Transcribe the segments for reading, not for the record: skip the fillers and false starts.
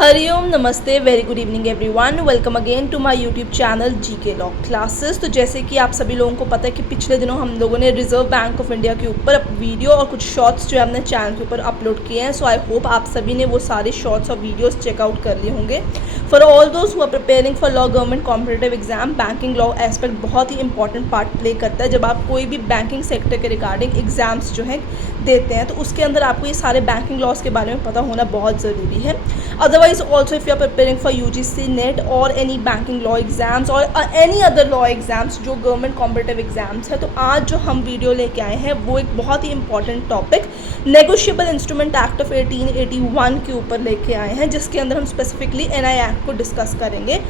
हरिओम नमस्ते very good evening everyone. Welcome again to my YouTube channel GK law classes. तो जैसे कि आप सभी लोगों को पता है कि पिछले दिनों हम लोगों ने रिजर्व बैंक ऑफ इंडिया के ऊपर वीडियो और कुछ शॉर्ट्स जो है अपने चैनल के ऊपर अपलोड किए हैं। सो आई होप आप सभी ने वो सारे शॉर्ट्स और वीडियोस चेकआउट कर लिए होंगे। For all those who are preparing for law government competitive exam, banking law aspect बहुत ही इंपॉर्टेंट पार्ट प्ले करता है। जब आप कोई भी बैंकिंग सेक्टर के रिगार्डिंग एग्जाम्स जो है देते हैं तो उसके अंदर आपको ये सारे बैंकिंग लॉज के बारे में पता होना बहुत ज़रूरी है। Otherwise also if you are preparing for UGC NET or any banking law exams or any other law exams जो गवर्नमेंट कॉम्पिटिटिव एग्जाम्स है, तो आज जो हम वीडियो लेके आए हैं वो एक बहुत ही important topic negotiable instrument act of 1881 के ऊपर लेके आए हैं, जिसके अंदर हम स्पेसिफिकली NI एक्ट को डिस्कस करेंगे।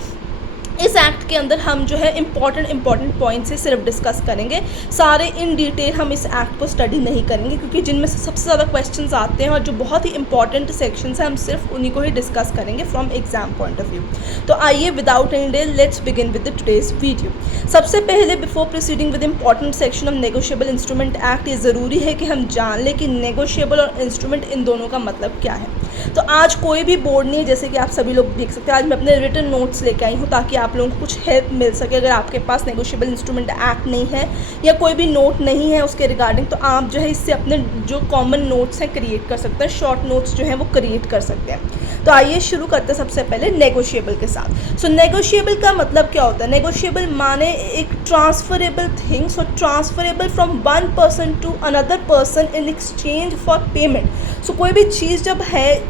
इस एक्ट के अंदर हम जो है इंपॉर्टेंट पॉइंट से सिर्फ डिस्कस करेंगे, सारे इन डिटेल हम इस एक्ट को स्टडी नहीं करेंगे, क्योंकि जिनमें से सबसे ज़्यादा क्वेश्चंस आते हैं और जो बहुत ही इंपॉर्टेंट सेक्शंस हैं हम सिर्फ उन्हीं को ही डिस्कस करेंगे from exam point of view. तो आइए without any delay let's begin with the today's video. सबसे पहले before proceeding with important section of negotiable instrument act, ये ज़रूरी है कि हम जान लें कि नेगोशिएबल और इंस्ट्रूमेंट इन दोनों का मतलब क्या है। तो आज कोई भी बोर्ड नहीं है, जैसे कि आप सभी लोग देख सकते हैं, आज मैं अपने रिटन नोट्स लेके आई हूँ ताकि आप लोगों को कुछ हेल्प मिल सके। अगर आपके पास नेगोशिएबल इंस्ट्रूमेंट एक्ट नहीं है या कोई भी नोट नहीं है उसके रिगार्डिंग, तो आप जो है इससे अपने जो कॉमन नोट्स हैं क्रिएट कर सकते हैं, शॉर्ट नोट्स जो हैं वो क्रिएट कर सकते हैं। तो आइए शुरू करते हैं सबसे पहले नेगोशिएबल के साथ। सो नेगोशिएबल का मतलब क्या होता है? नेगोशिएबल माने एक transferable thing, so transferable from one person to another person in exchange for payment. So कोई भी चीज़ जब है,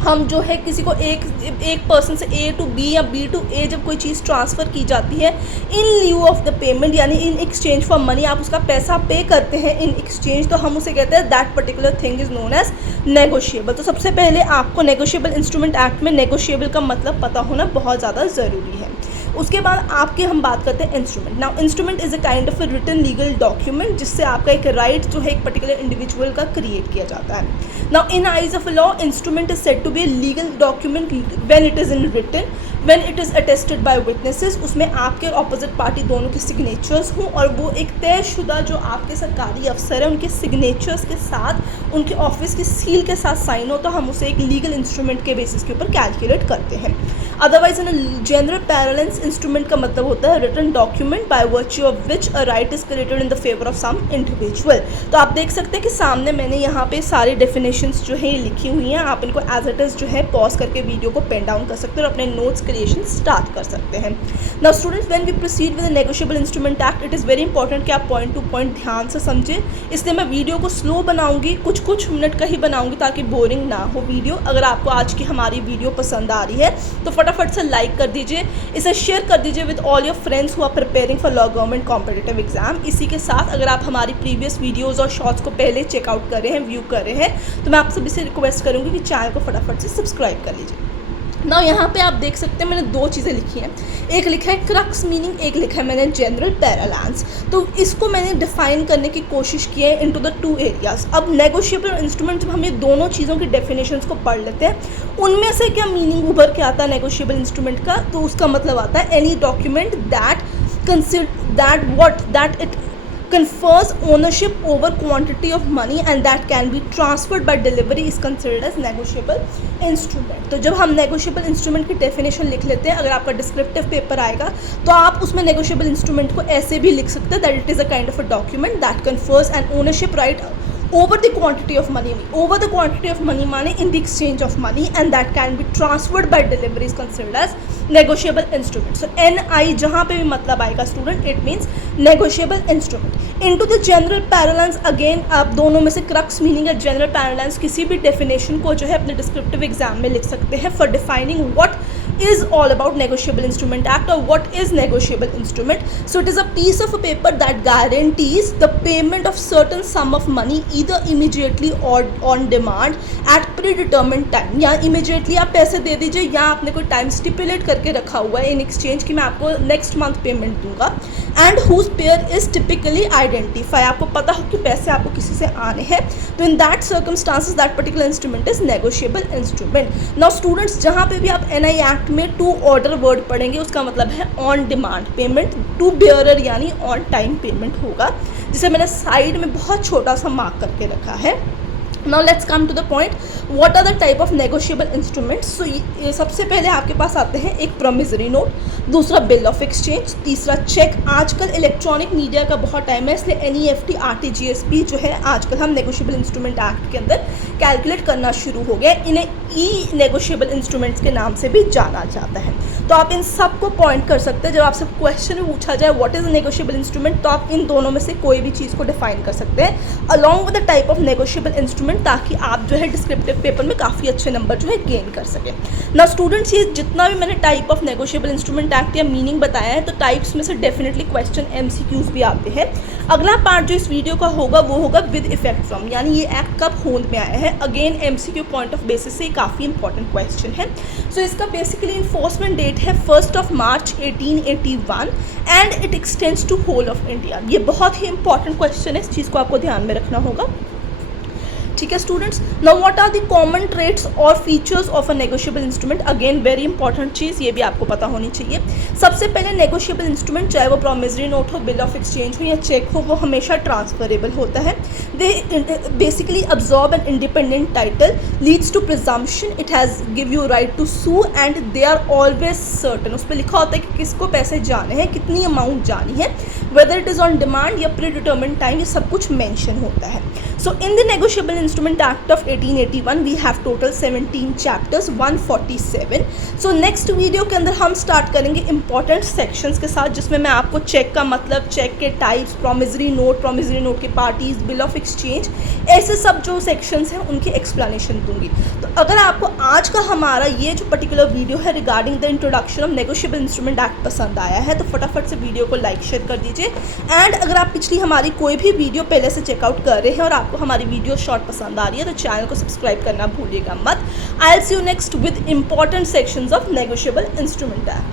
हम जो है किसी को एक पर्सन से A टू B या B टू A जब कोई चीज़ ट्रांसफ़र की जाती है इन ल्यू ऑफ द पेमेंट, यानी इन एक्सचेंज फॉर मनी, आप उसका पैसा पे करते हैं इन एक्सचेंज, तो हम उसे कहते हैं that particular thing is known as negotiable. तो सबसे पहले आपको नेगोशिएबल इंस्ट्रूमेंट एक्ट में नेगोशिएबल का मतलब पता होना बहुत ज़्यादा ज़रूरी है। उसके बाद आपके हम बात करते हैं instrument. Now instrument is a kind of a written legal document जिससे आपका एक राइट जो है एक पर्टिकुलर इंडिविजुअल का क्रिएट किया जाता है। Now in eyes of law instrument is said to be a legal document when it is in written, when it is attested by witnesses, उसमें आपके और ऑपोजिट पार्टी दोनों के सिग्नेचर्स हों और वो एक तयशुदा जो आपके सरकारी अफसर हैं उनके सिग्नेचर्स के साथ, उनके ऑफिस की सील के साथ साइन हो, तो हम उसे एक लीगल इंस्ट्रूमेंट के बेसिस के ऊपर कैलकुलेट करते हैं। Otherwise in general parlance instrument का मतलब होता है written document by virtue of which a right is created in the favour of some individual. तो आप देख सकते हैं कि सामने मैंने यहाँ पे सारी डेफिनेशंस जो है ये लिखी हुई हैं, आप इनको एज इट इज़ जो है पॉज करके वीडियो को पेन डाउन कर सकते हैं और अपने नोट्स क्रिएशन स्टार्ट कर सकते हैं। Now students, when we proceed with the negotiable instrument act, it is very important कि आप पॉइंट टू पॉइंट ध्यान से समझें, इसलिए मैं वीडियो को स्लो बनाऊंगी, कुछ मिनट का ही बनाऊंगी ताकि बोरिंग ना हो वीडियो। अगर आपको आज की हमारी वीडियो पसंद आ रही है तो फटाफट से लाइक कर दीजिए, इसे शेयर कर दीजिए with all your friends who are preparing for law government competitive exam. इसी के साथ अगर आप हमारी प्रीवियस वीडियोस और शॉर्ट्स को पहले चेकआउट कर रहे हैं, व्यू कर रहे हैं, तो मैं आप सभी से रिक्वेस्ट करूँगी कि चैनल को फटाफट से सब्सक्राइब कर लीजिए। ना यहाँ पे आप देख सकते हैं मैंने दो चीज़ें लिखी हैं, एक लिखा है क्रक्स मीनिंग, एक लिखा है मैंने जनरल पैरेलेंस। तो इसको मैंने डिफाइन करने की कोशिश की है इनटू द टू एरियाज। अब नेगोशिएबल इंस्ट्रूमेंट जब हम ये दोनों चीज़ों की डेफिनेशंस को पढ़ लेते हैं, उनमें से क्या मीनिंग उभर के आता है नेगोशिएबल इंस्ट्रूमेंट का, तो उसका मतलब आता है any document that it confers ownership over quantity of money and that can be transferred by delivery is considered as negotiable instrument। तो जब हम negotiable instrument की definition लिख लेते हैं, अगर आपका descriptive paper आएगा तो आप उसमें negotiable instrument को ऐसे भी लिख सकते हैं that it is a kind of a document that confers an ownership right over the quantity of money। over the quantity of money माने in the exchange of money and that can be transferred by delivery is considered as negotiable instrument। so NI जहाँ पे भी मतलब आएगा student, it means negotiable instrument। into the general parlance again, आप दोनों में से क्रक्स मीनिंग या जनरल पैरेलेंस किसी भी डेफिनेशन को जो है अपने डिस्क्रिप्टिव एग्जाम में लिख सकते हैं for defining what is all about negotiable instrument act or what is negotiable instrument। so it is a piece of a paper that guarantees the payment of certain sum of money either immediately or on demand at predetermined time। या immediately आप पैसे दे दीजिए या आपने कोई time stipulate करके रखा हुआ है इन एक्सचेंज कि मैं आपको नेक्स्ट मंथ पेमेंट दूंगा, and whose payer is typically identify, आपको पता हो कि पैसे आपको किसी से आने हैं, तो in that circumstances that particular instrument is negotiable instrument. Now students, जहाँ पे भी आप NI एक्ट में टू ऑर्डर वर्ड पढ़ेंगे उसका मतलब है on demand payment, to bearer यानी ऑन टाइम पेमेंट होगा, जिसे मैंने साइड में बहुत छोटा सा मार्क करके रखा है। Now let's come to the point, what are the type of negotiable instruments. So ये सबसे पहले आपके पास आते हैं एक प्रोमिसरी नोट, दूसरा बिल ऑफ एक्सचेंज, तीसरा चेक। आजकल इलेक्ट्रॉनिक मीडिया का बहुत टाइम है, इसलिए NEFT RTGS भी जो है आजकल हम नेगोशिएबल इंस्ट्रूमेंट एक्ट के अंदर कैलकुलेट करना शुरू हो गया। इन्हें ई नेगोशिएबल इंस्ट्रूमेंट्स के नाम से भी जाना जाता है। तो आप इन सब को पॉइंट कर सकते हैं। जब आपसे क्वेश्चन में पूछा जाए what is a negotiable instrument, तो आप इन दोनों में से कोई भी चीज़ को डिफाइन कर सकते हैं along with the type of negotiable instrument, ताकि आप जो है डिस्क्रिप्टिव पेपर में काफ़ी अच्छे नंबर जो है गेन कर सकें। ना स्टूडेंट्स, ये जितना भी मैंने type of negotiable instrument act या मीनिंग बताया है, तो टाइप्स में से डेफिनेटली क्वेश्चन MCQs भी आते हैं। अगला पार्ट जो इस वीडियो का होगा वो होगा विद इफेक्ट फ्रॉम, यानी ये एक्ट कब होंद में आया है। Again MCQ point of basis से काफ़ी इंपॉर्टेंट क्वेश्चन है। सो इसका बेसिकली इन्फोर्समेंट डेट है 1 March 1881 and it extends to whole of India. ये बहुत ही इंपॉर्टेंट क्वेश्चन है, इस चीज़ को आपको ध्यान में रखना होगा। ठीक है students, now what are the common traits और features of a negotiable instrument. Again very important चीज़, ये भी आपको पता होनी चाहिए। सबसे पहले नेगोशिएबल इंस्ट्रूमेंट, चाहे वो प्रॉमिसरी नोट हो, बिल ऑफ एक्सचेंज हो या चेक हो, वो हमेशा ट्रांसफरेबल होता है। They basically absorb an independent title, leads to presumption, it has give you right to sue and they are always certain. उस पर लिखा होता है कि किसको पैसे जाने हैं, कितनी अमाउंट जानी है, whether it is on demand या प्री डिटर्मिन्ड टाइम, ये सब कुछ मैंशन होता है। So in the negotiable instrument act of 1881 we have total 17 chapters 147। So next video के अंदर हम स्टार्ट करेंगे इंपॉर्टेंट सेक्शंस के साथ, जिसमें मैं आपको चेक का मतलब, चेक के टाइप्स, प्रॉमिसरी नोट के पार्टीज, बिल ऑफ एक्सचेंज, ऐसे सब जो सेक्शंस हैं उनकी एक्सप्लेनेशन दूंगी। तो अगर आपको आज का हमारा ये जो पर्टिकुलर वीडियो है regarding the introduction of negotiable instrument act पसंद आया है, तो फटाफट से वीडियो को लाइक शेयर कर दीजिए। एंड अगर आप पिछली हमारी कोई भी वीडियो पहले से चेकआउट कर रहे हैं और आपको हमारी वीडियो शॉर्ट पसंद आ रही है, तो चैनल को सब्सक्राइब करना भूलिएगा मत। I will see you next with important sections of negotiable instrument act.